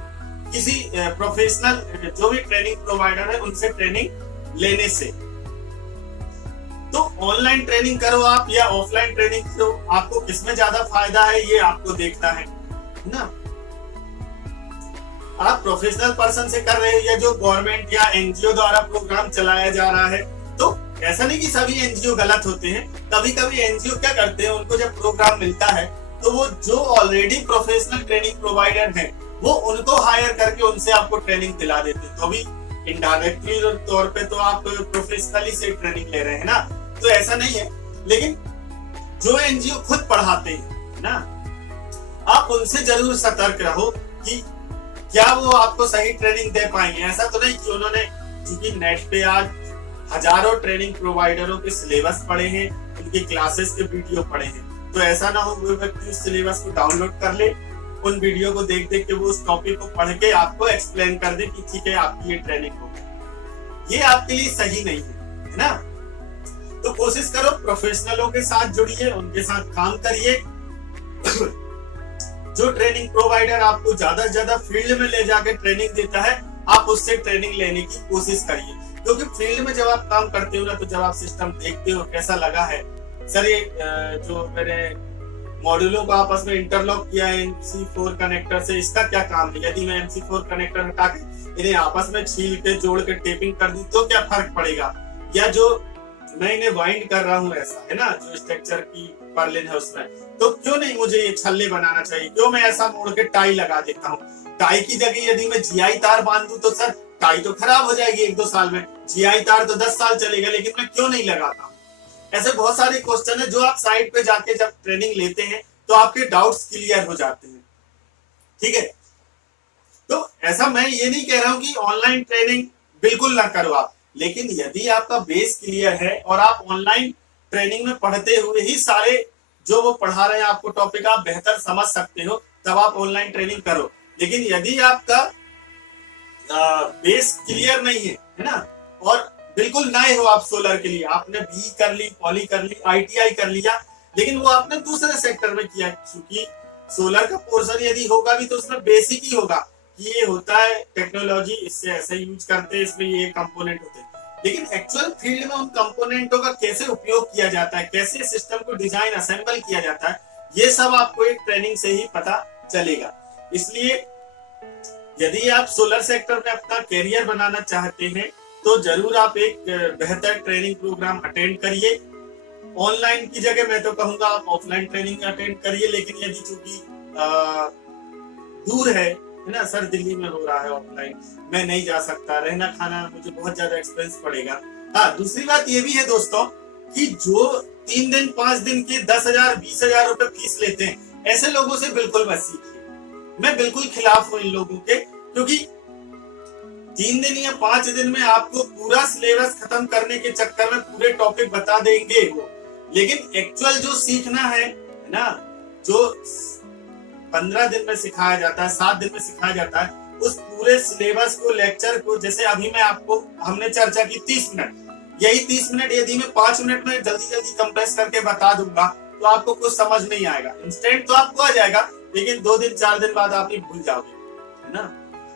किसी प्रोफेशनल जो भी ट्रेनिंग प्रोवाइडर है उनसे ट्रेनिंग लेने से। तो ऑनलाइन ट्रेनिंग करो आप या ऑफलाइन ट्रेनिंग करो, आपको किसमें ज्यादा फायदा है ये आपको देखना है ना। आप प्रोफेशनल पर्सन से कर रहे हो या जो गवर्नमेंट या एनजीओ द्वारा प्रोग्राम चलाया जा रहा है, तो ऐसा नहीं कि सभी एनजीओ गलत होते हैं। कभी कभी एनजीओ क्या करते हैं, उनको जब प्रोग्राम मिलता है तो वो जो ऑलरेडी प्रोफेशनल ट्रेनिंग प्रोवाइडर हैं वो उनको हायर करके उनसे आपको ट्रेनिंग दिला देते हैं। तो अभी इनडायरेक्टली तौर पे तो आप प्रोफेशनली से ट्रेनिंग ले रहे हैं ना, तो ऐसा नहीं है। लेकिन जो एनजीओ खुद पढ़ाते हैं ना, आप उनसे जरूर सतर्क रहो कि क्या वो आपको सही ट्रेनिंग दे पाएंगे। ऐसा तो नहीं कि उन्होंने, क्योंकि नेट पे आज हजारों ट्रेनिंग प्रोवाइडरों के सिलेबस पढ़े हैं, उनके क्लासेस के वीडियो पढ़े हैं, तो ऐसा ना हो वो व्यक्ति उस सिलेबस को डाउनलोड कर ले, उन वीडियो को देख देख के वो उस टॉपिक को पढ़ के आपको एक्सप्लेन कर दे कि ठीक है आपकी ये ट्रेनिंग हो गई। ये आपके लिए सही नहीं है ना। तो कोशिश करो प्रोफेशनलों के साथ जुड़िए, उनके साथ काम करिए। जो ट्रेनिंग प्रोवाइडर आपको ज्यादा से ज्यादा फील्ड में ले जाके ट्रेनिंग देता है आप उससे ट्रेनिंग लेने की कोशिश करिए। क्योंकि फील्ड में जब आप काम करते हो ना, तो जब आप सिस्टम देखते हो कैसा लगा है, सर ये जो मैंने मॉड्यूलों को आपस में इंटरलॉक किया है MC4 कनेक्टर से, इसका क्या काम है। यदि मैं MC4 कनेक्टर हटा के इन्हें आपस में छील के जोड़ के टेपिंग कर दी तो क्या फर्क पड़ेगा। या जो मैं इन्हें वाइंड कर रहा हूँ ऐसा है ना, जो स्ट्रक्चर की पर्लिन है उसमें, तो क्यों नहीं मुझे ये छल्ले बनाना चाहिए, क्यों मैं ऐसा मोड़ के टाई लगा देता हूँ। टाई की जगह यदि मैं GI तार बांध दूं तो सर टाई तो खराब हो जाएगी 1-2 साल में, GI तार तो 10 साल चलेगा, लेकिन मैं क्यों नहीं लगाता हूँ। ऐसे बहुत सारे क्वेश्चन है जो आप साइट पे जाके जब ट्रेनिंग लेते हैं तो आपके डाउट्स क्लियर हो जाते हैं, ठीक है। तो ऐसा मैं ये नहीं कह रहा हूं कि ऑनलाइन ट्रेनिंग बिल्कुल ना करो आप, लेकिन यदि आपका बेस क्लियर है और आप ऑनलाइन ट्रेनिंग में पढ़ते हुए ही सारे जो वो पढ़ा रहे हैं आपको टॉपिक आप बेहतर समझ सकते हो, तब आप ऑनलाइन ट्रेनिंग करो। लेकिन यदि आपका बेस क्लियर नहीं है ना, और बिल्कुल नए हो आप सोलर के लिए, आपने BE कर ली, पॉली कर ली, ITI कर लिया, लेकिन वो आपने दूसरे सेक्टर में किया, क्योंकि सोलर का पोर्शन यदि होगा भी तो उसमें बेसिक ही होगा कि ये होता है टेक्नोलॉजी, इससे ऐसे यूज करते हैं, इसमें ये कंपोनेंट होते हैं। लेकिन एक्चुअल फील्ड में उन कंपोनेंटों का कैसे उपयोग किया जाता है, कैसे सिस्टम को डिजाइन असेंबल किया जाता है, ये सब आपको एक ट्रेनिंग से ही पता चलेगा। इसलिए यदि आप सोलर सेक्टर में अपना कैरियर बनाना चाहते हैं तो जरूर आप एक बेहतर ट्रेनिंग प्रोग्राम अटेंड करिए। ऑनलाइन की जगह मैं तो कहूंगा आप ऑफलाइन ट्रेनिंग अटेंड करिए। लेकिन यदि चूंकि दूर है ना, सर दिल्ली में हो रहा है ऑफलाइन, मैं नहीं जा सकता, रहना खाना मुझे बहुत ज्यादा एक्सपेंस पड़ेगा। हाँ, दूसरी बात ये भी है दोस्तों कि जो 3 दिन 5 दिन के 10,000 20,000 रुपए फीस लेते हैं, ऐसे लोगों से बिल्कुल मत सीखिए। मैं बिल्कुल खिलाफ हूं इन लोगों के, क्योंकि 3 दिन या 5 दिन में आपको पूरा सिलेबस खत्म करने के चक्कर में पूरे टॉपिक बता देंगे वो, लेकिन एक्चुअल जो सीखना है ना, जो 15 दिन में सिखाया जाता है, 7 दिन में सिखाया जाता है, उस पूरे सिलेबस को, लेक्चर को, जैसे अभी मैं आपको, हमने चर्चा की 30 मिनट, यही 30 मिनट यदि मैं 5 मिनट में जल्दी जल्दी कंप्रेस करके बता दूंगा तो आपको कुछ समझ नहीं आएगा। इंस्टेंट तो आपको आ जाएगा, लेकिन 2 दिन 4 दिन बाद आप ही भूल जाओगे, है ना।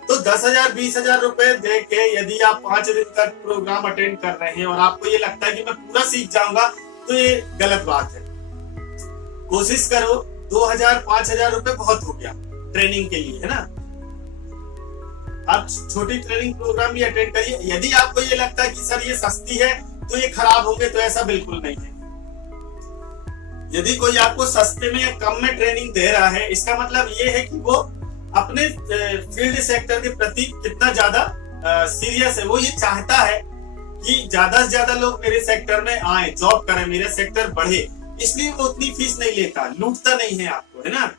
तो 10,000 20,000 रुपए दे के यदि आप 5 दिन तक प्रोग्राम अटेंड कर रहे हैं और आपको ये लगता है कि मैं पूरा सीख जाऊंगा, तो ये गलत बात है। कोशिश करो, 2,000 5,000 रुपए बहुत हो गया ट्रेनिंग के लिए, है ना। आप छोटी ट्रेनिंग प्रोग्राम भी अटेंड करिए। यदि आपको ये लगता है कि सर ये सस्ती है तो ये खराब होंगे, तो ऐसा बिल्कुल नहीं है। यदि कोई आपको सस्ते में या कम में ट्रेनिंग दे रहा है, इसका मतलब ये है कि वो अपने फील्ड सेक्टर के प्रति कितना ज्यादा सीरियस है। वो ये चाहता है कि ज्यादा से ज्यादा लोग मेरे सेक्टर में आए, जॉब करें, मेरा सेक्टर बढ़े, इसलिए वो उतनी फीस नहीं लेता, लूटता नहीं है आपको, है ना।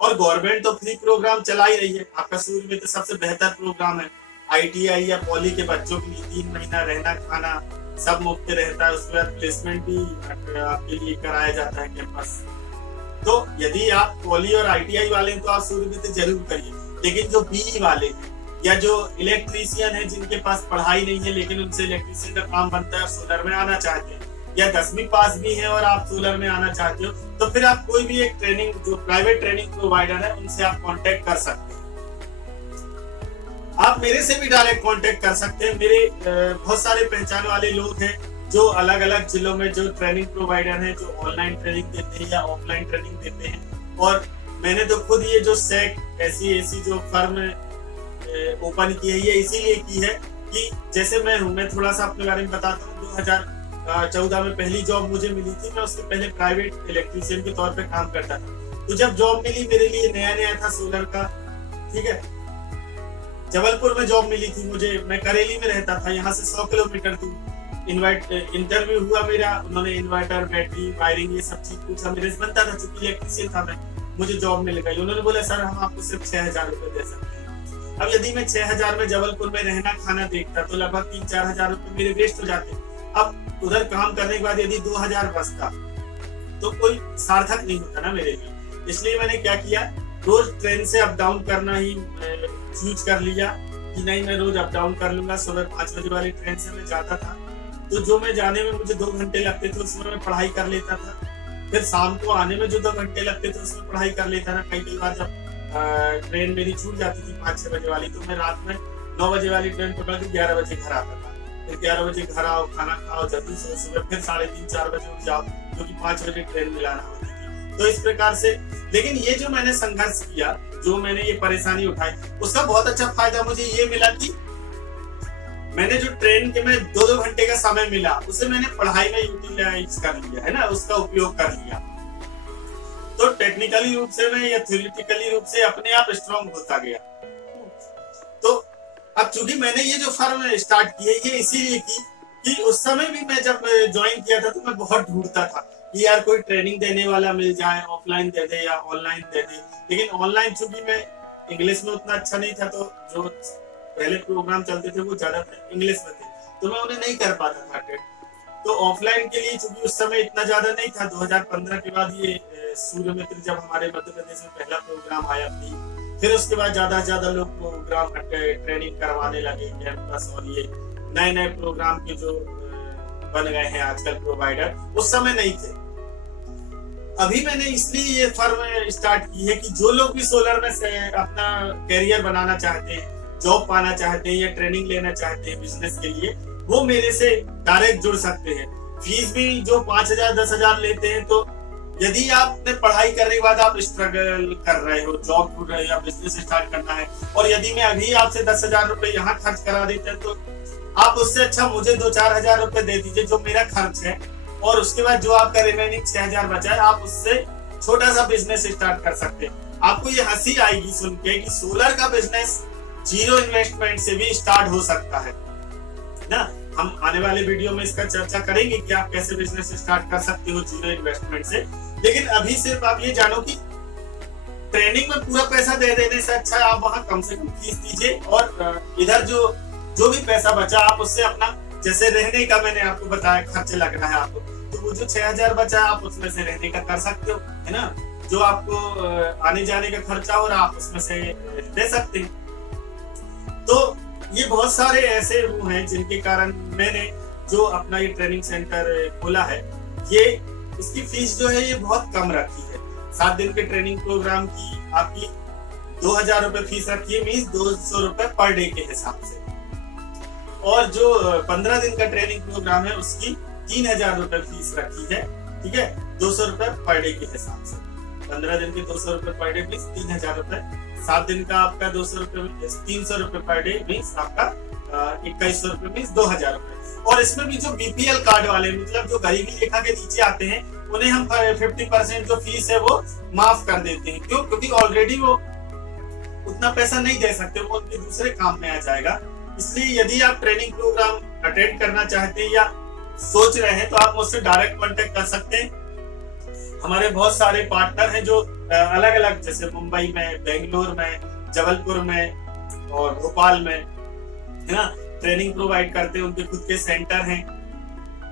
और गवर्नमेंट तो फ्री प्रोग्राम चला ही रही है। आपका सूर्य में तो सबसे बेहतर प्रोग्राम है। ITI या पॉली के बच्चों के लिए 3 महीना रहना खाना सब मुफ्त रहता है। उसके बाद प्लेसमेंट भी आपके लिए कराया जाता है कैंपस। तो यदि आप पॉली और ITI वाले हैं तो आप सूर्य में तो जरूर करिए, लेकिन जो BE वाले हैं या जो इलेक्ट्रीशियन है, जिनके पास पढ़ाई नहीं है लेकिन उनसे इलेक्ट्रीशियन का काम बनता है, सोलर में आना चाहते हैं, या 10वीं पास भी है और आप सोलर में आना चाहते हो, तो फिर आप कोई भी एक ट्रेनिंग, जो प्राइवेट ट्रेनिंग प्रोवाइडर है, उनसे आप कांटेक्ट कर सकते हैं। आप मेरे से भी डायरेक्ट कांटेक्ट कर सकते हैं। मेरे बहुत सारे पहचान वाले लोग हैं जो अलग अलग जिलों में जो ट्रेनिंग प्रोवाइडर हैं, जो ऑनलाइन ट्रेनिंग देते हैं या ऑफलाइन ट्रेनिंग देते हैं। और मैंने तो खुद ये जो SEC ऐसी जो फर्म ओपन की है, ये इसीलिए की है कि जैसे मैं थोड़ा सा अपने बारे में बताता हूँ। 2014 में पहली जॉब मुझे मिली थी। मैं उसके पहले प्राइवेट इलेक्ट्रीशियन के तौर पे काम करता था। तो जब जॉब मिली, मेरे लिए नया नया था सोलर का, ठीक है। जबलपुर में जॉब मिली थी मुझे, मैं करेली में रहता था, यहाँ से 100 किलोमीटर दूर। इंटरव्यू हुआ मेरा, उन्होंने इन्वर्टर, बैटरी, वायरिंग, ये सब चीज पूछा, मेरे से बनता था, चूंकि इलेक्ट्रीशियन था मैं, मुझे जॉब मिल गई। उन्होंने बोला सर हम आपको सिर्फ 6,000 रुपए दे सकते हैं। अब यदि मैं 6,000 में जबलपुर में रहना खाना देखता तो लगभग 3-4 हजार रुपए मेरे वेस्ट हो जाते। अब उधर काम करने के बाद यदि 2,000 बचता तो कोई सार्थक नहीं होता ना मेरे लिए। इसलिए मैंने क्या किया, रोज ट्रेन से अप डाउन करना ही चूज कर लिया कि नहीं, मैं रोज अप डाउन कर लूंगा। सुबह 5 बजे वाली ट्रेन से मैं जाता था, तो जो मैं जाने में मुझे 2 घंटे लगते थे उसमें मैं पढ़ाई कर लेता था। फिर शाम को आने में जो 2 घंटे लगते थे उसमें पढ़ाई कर लेता था। कई बार जब ट्रेन मेरी छूट जाती थी 5-6 बजे वाली, तो मैं रात में 9 बजे वाली ट्रेन पकड़ के 11 बजे घर आता था। फिर 11 बजे घर आओ, खाना खाओ, जल्दी से सुबह फिर 3:30-4 बजे उठ जाओ, क्योंकि 5 बजे ट्रेन मिलाना होती थी। तो इस प्रकार से, लेकिन ये जो मैंने संघर्ष किया, जो मैंने ये परेशानी उठाई, उसका बहुत अच्छा फायदा मुझे ये मिला कि मैंने जो ट्रेन के में 2-2 घंटे का समय मिला, उसे मैंने पढ़ाई में यूटिलाइज कर लिया, है ना, उसका उपयोग कर लिया। तो टेक्निकली रूप से मैं या थ्योरेटिकली रूप से अपने आप स्ट्रॉन्ग होता गया। तो अब चूंकि मैंने ये जो फर्म स्टार्ट की है, ये इसीलिए की कि उस समय भी मैं जब ज्वाइन किया था तो मैं बहुत ढूंढता था कि यार कोई ट्रेनिंग देने वाला मिल जाए, ऑफलाइन दे दे या ऑनलाइन दे दे। लेकिन ऑनलाइन चूंकि मैं इंग्लिश में उतना अच्छा नहीं था, तो जो पहले प्रोग्राम चलते थे वो ज्यादातर इंग्लिश में थे, तो मैं उन्हें नहीं कर पाता था अटेंड। तो ऑफलाइन के लिए चूंकि उस समय इतना ज्यादा नहीं था, 2015 के बाद ये सूर्य मित्र जब हमारे मध्य प्रदेश में पहला प्रोग्राम आया थी, फिर उसके बाद ज्यादा लोग प्रोग्राम ट्रेनिंग करवाने लगे कैंपस, और ये नए प्रोग्राम के जो बन गए हैं आजकल प्रोवाइडर, उस समय नहीं थे। अभी मैंने इसलिए ये फर्म स्टार्ट की है कि जो लोग भी सोलर में से अपना करियर बनाना चाहते हैं, जॉब पाना चाहते हैं या ट्रेनिंग लेना चाहते हैं बिजनेस के लिए, वो मेरे से डायरेक्ट जुड़ सकते हैं। फीस भी जो 5,000-10,000 लेते हैं, तो यदि आपने पढ़ाई करने के बाद आप स्ट्रगल कर रहे हो, जॉब ढूंढ रहे हो या बिजनेस स्टार्ट करना है, और यदि मैं अभी आपसे 10,000 रुपए यहाँ खर्च करा देते हैं, तो आप उससे अच्छा मुझे 2-4 हजार रुपए दे दीजिए जो मेरा खर्च है, और उसके बाद जो आपका रिमेनिंग 6,000 बचा है, आप उससे छोटा सा बिजनेस स्टार्ट कर सकते हैं। आपको ये हंसी आएगी सुन के कि सोलर का बिजनेस 0 इन्वेस्टमेंट से भी स्टार्ट हो सकता है ना। हम आने वाले वीडियो में इसका चर्चा करेंगे कि आप कैसे बिजनेस स्टार्ट कर सकते हो 0 इन्वेस्टमेंट से। लेकिन अभी सिर्फ आप ये जानो कि ट्रेनिंग में पूरा पैसा दे देने से अच्छा है आप वहां कम से कम फीस दीजिए, और इधर जो भी पैसा बचा आप उससे अपना, जैसे रहने का मैंने आपको बताया खर्च लगना है आपको, तो वो जो 6,000 बचा आप उसमें से रहने का कर सकते हो, है ना। जो आपको आने जाने का खर्चा हो रहा आप उसमें से दे सकते हैं। तो ये बहुत सारे ऐसे वो हैं जिनके कारण मैंने जो अपना ये ट्रेनिंग सेंटर खोला है, ये इसकी फीस जो है ये बहुत कम रखी है। 7 दिन के ट्रेनिंग प्रोग्राम की आपकी 2,000 रुपए फीस रखी है, मीन्स 200 रुपए पर डे के हिसाब से, और जो 15 दिन का ट्रेनिंग प्रोग्राम है उसकी 3,000 रुपए फीस रखी है, ठीक है, 200 रुपए पर डे के हिसाब से। 15 दिन के 200 रुपए पर डे मीन्स 3,000 रुपए, 7 दिन का आपका 200 रुपए 300 रुपए पर डे मीन्स आपका 2,100 रुपए मीन्स 2,000 रुपए। और इसमें भी जो बीपीएल कार्ड वाले, मतलब जो गरीबी रेखा के नीचे आते हैं, उन्हें हम 50% जो फीस है वो माफ कर देते हैं। क्यों? क्योंकि ऑलरेडी वो उतना पैसा नहीं दे सकते, वो उनके दूसरे काम में आ जाएगा। इसलिए यदि आप ट्रेनिंग प्रोग्राम अटेंड करना चाहते हैं या सोच रहे हैं तो आप मुझसे डायरेक्ट कांटेक्ट कर सकते हैं। हमारे बहुत सारे पार्टनर हैं जो अलग अलग, जैसे मुंबई में, बेंगलोर में, जबलपुर में और भोपाल में, है ना, ट्रेनिंग प्रोवाइड करते हैं। उनके खुद के सेंटर हैं,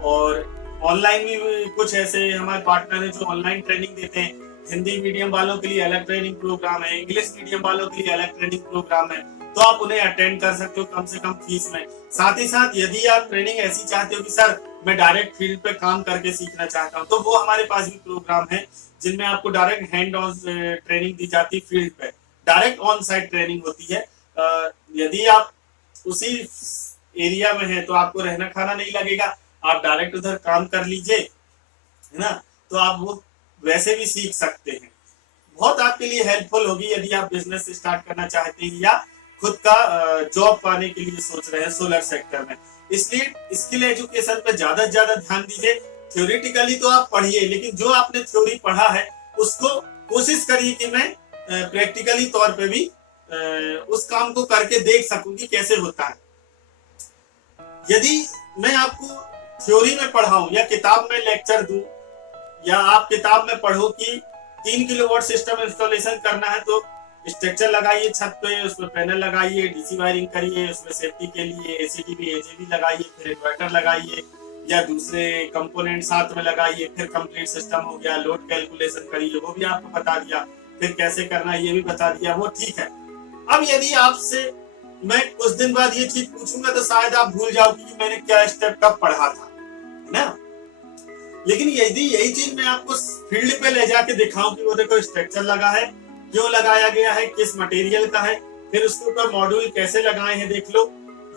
और ऑनलाइन भी कुछ ऐसे हमारे पार्टनर हैं जो ऑनलाइन ट्रेनिंग देते हैं। हिंदी मीडियम वालों के लिए अलग ट्रेनिंग प्रोग्राम है, इंग्लिश मीडियम वालों के लिए अलग ट्रेनिंग प्रोग्राम है, तो आप उन्हें अटेंड कर सकते हो कम से कम फीस में। साथ ही साथ यदि आप ट्रेनिंग ऐसी चाहते हो कि सर मैं डायरेक्ट फील्ड पे काम करके सीखना चाहता हूँ, तो वो हमारे पास भी प्रोग्राम है जिनमें आपको डायरेक्ट हैंड ऑन ट्रेनिंग दी जाती है। फील्ड पे डायरेक्ट ऑन साइट ट्रेनिंग होती है। यदि आप उसी एरिया में है तो आपको रहना खाना नहीं लगेगा, आप डायरेक्ट उधर काम कर लीजिए, है ना, तो आप वो वैसे भी सीख सकते हैं। बहुत आपके लिए हेल्पफुल होगी यदि आप बिजनेस स्टार्ट करना चाहते हैं या खुद का जॉब पाने के लिए सोच रहे हैं सोलर सेक्टर में। इसलिए स्किल एजुकेशन पे ज्यादा से ज्यादा ध्यान दीजिए। थ्योरेटिकली तो आप पढ़िए, लेकिन जो आपने थ्योरी पढ़ा है उसको कोशिश करिए कि मैं प्रैक्टिकली तौर पे भी उस काम को करके देख सकूं कि कैसे होता है। यदि मैं आपको थ्योरी में पढ़ाऊं या किताब में लेक्चर दूं, या आप किताब में पढ़ो कि 3 किलोवाट सिस्टम इंस्टॉलेशन करना है तो स्ट्रक्चर लगाइए छत पे, उसमें पैनल लगाइए, डीसी वायरिंग करिए, उसमें सेफ्टी के लिए एसीटीवी एजेबी लगाइए, फिर इन्वर्टर लगाइए या दूसरे कंपोनेंट साथ में लगाइए, फिर कंप्लीट सिस्टम हो गया। लोड कैलकुलेशन करिए, वो भी आपको बता दिया, फिर कैसे करना है ये भी बता दिया, वो ठीक है। अब यदि आपसे मैं कुछ दिन बाद ये चीज पूछूंगा तो शायद आप भूल जाओ कि मैंने क्या स्टेप कब पढ़ा था, है ना। लेकिन यदि यही चीज मैं आपको फील्ड पे ले जाके दिखाऊं कि वो देखो स्ट्रक्चर लगा है, क्यों लगाया गया है, किस मटेरियल का है, फिर उसके ऊपर मॉड्यूल कैसे लगाए हैं देख लो,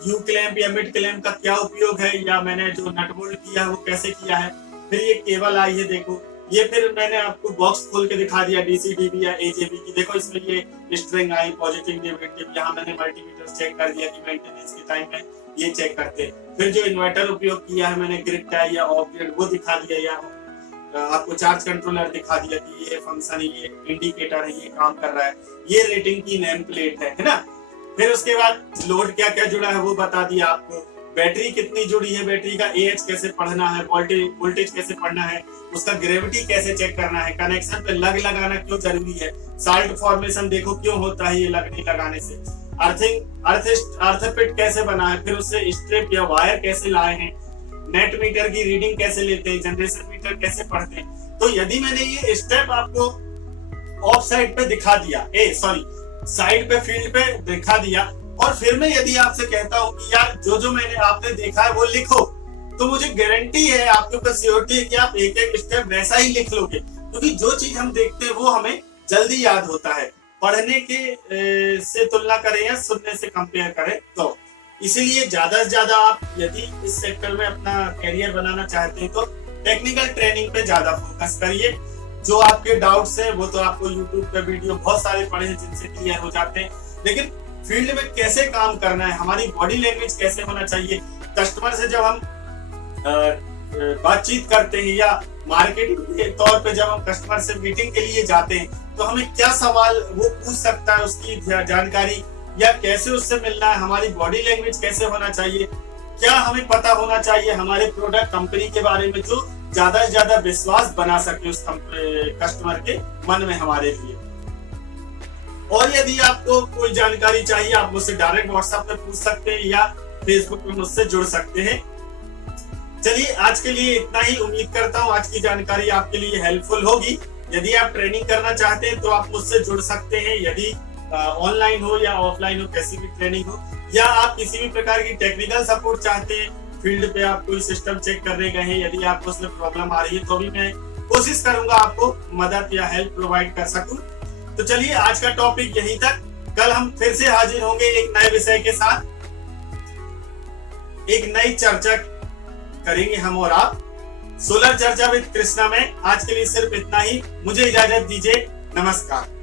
यू क्लैंप या मिड क्लैंप का क्या उपयोग है, या मैंने जो नट बोल्ट किया है वो कैसे किया है, फिर ये केबल आई है देखो, ये फिर मैंने आपको बॉक्स खोल के दिखा दिया डीसी डीबी या एजेबी की, देखो इसमें ये स्ट्रिंग आई पॉजिटिव नेगेटिव, यहाँ मैंने मल्टीमीटर चेक कर दिया कि मेंटेनेंस के टाइम में ये चेक करते। फिर जो इन्वर्टर उपयोग किया है मैंने ग्रिड टाई या ऑफ ग्रिड वो दिखा दिया, या आपको चार्ज कंट्रोलर दिखा दिया कि ये फंक्शन है, ये इंडिकेटर है, ये काम कर रहा है, ये रेटिंग की नेम प्लेट है ना। फिर उसके बाद लोड क्या क्या जुड़ा है वो बता दिया आपको, बैटरी कितनी जुड़ी है, बैटरी का एएच कैसे पढ़ना है, वोल्टेज कैसे पढ़ना है, उसका ग्रेविटी कैसे चेक करना है, कनेक्शन पे लग लगाना क्यों जरूरी है, साल्ट फॉर्मेशन देखो क्यों होता है ये लगने लगाने से, अर्थ पिट कैसे बना है, फिर उससे स्ट्रिप या वायर कैसे लाए हैं, नेट मीटर की रीडिंग कैसे लेते हैं, जनरेशन मीटर कैसे पढ़ते हैं। तो यदि मैंने ये स्टेप आपको ऑफ साइड पे दिखा दिया, साइड पे फील्ड पे दिखा दिया, और फिर मैं यदि आपसे कहता हूँ कि यार जो मैंने आपने देखा है वो लिखो, तो मुझे गारंटी है, आपके ऊपर सियोरिटी है कि आप एक एक स्टेप वैसा ही लिख लोगे, क्योंकि जो चीज हम देखते हैं वो हमें जल्दी याद होता है। पढ़ने के से तुलना करें या सुनने से कंपेयर करें तो इसीलिए ज्यादा से ज्यादा आप यदि इस सेक्टर में अपना करियर बनाना चाहते हैं तो टेक्निकल ट्रेनिंग पे ज्यादा फोकस करिए। जो आपके डाउट्स है वो तो आपको यूट्यूब पे वीडियो बहुत सारे पढ़े हैं जिनसे क्लियर हो जाते हैं, लेकिन फील्ड में कैसे काम करना है, हमारी बॉडी लैंग्वेज कैसे होना चाहिए, कस्टमर से जब हम बातचीत करते हैं या मार्केटिंग के तौर पे जब हम कस्टमर से मीटिंग के लिए जाते हैं तो हमें क्या सवाल वो पूछ सकता है, उसकी जानकारी या कैसे उससे मिलना है, हमारी बॉडी लैंग्वेज कैसे होना चाहिए, क्या हमें पता होना चाहिए हमारे प्रोडक्ट कंपनी के बारे में, जो ज्यादा से ज्यादा विश्वास बना सके उस कस्टमर के मन में हमारे लिए। और यदि आपको कोई जानकारी चाहिए आप मुझसे डायरेक्ट व्हाट्सएप पे पूछ सकते हैं या फेसबुक पे मुझसे जुड़ सकते हैं। चलिए आज के लिए इतना ही। उम्मीद करता हूँ आज की जानकारी आपके लिए हेल्पफुल होगी। यदि आप ट्रेनिंग करना चाहते हैं तो आप मुझसे जुड़ सकते हैं, यदि ऑनलाइन हो या ऑफलाइन हो, कैसी भी ट्रेनिंग हो, या आप किसी भी प्रकार की टेक्निकल सपोर्ट चाहते हैं, फील्ड पे आप कोई सिस्टम चेक करने गए हैं, यदि आपको उसमें प्रॉब्लम आ रही है तो भी मैं कोशिश करूंगा आपको मदद या हेल्प प्रोवाइड कर सकूं। तो चलिए आज का टॉपिक यहीं तक। कल हम फिर से हाजिर होंगे एक नए विषय के साथ, एक नई चर्चा करेंगे हम और आप। सोलर चर्चा विद कृष्णा में आज के लिए सिर्फ इतना ही। मुझे इजाजत दीजिए। नमस्कार।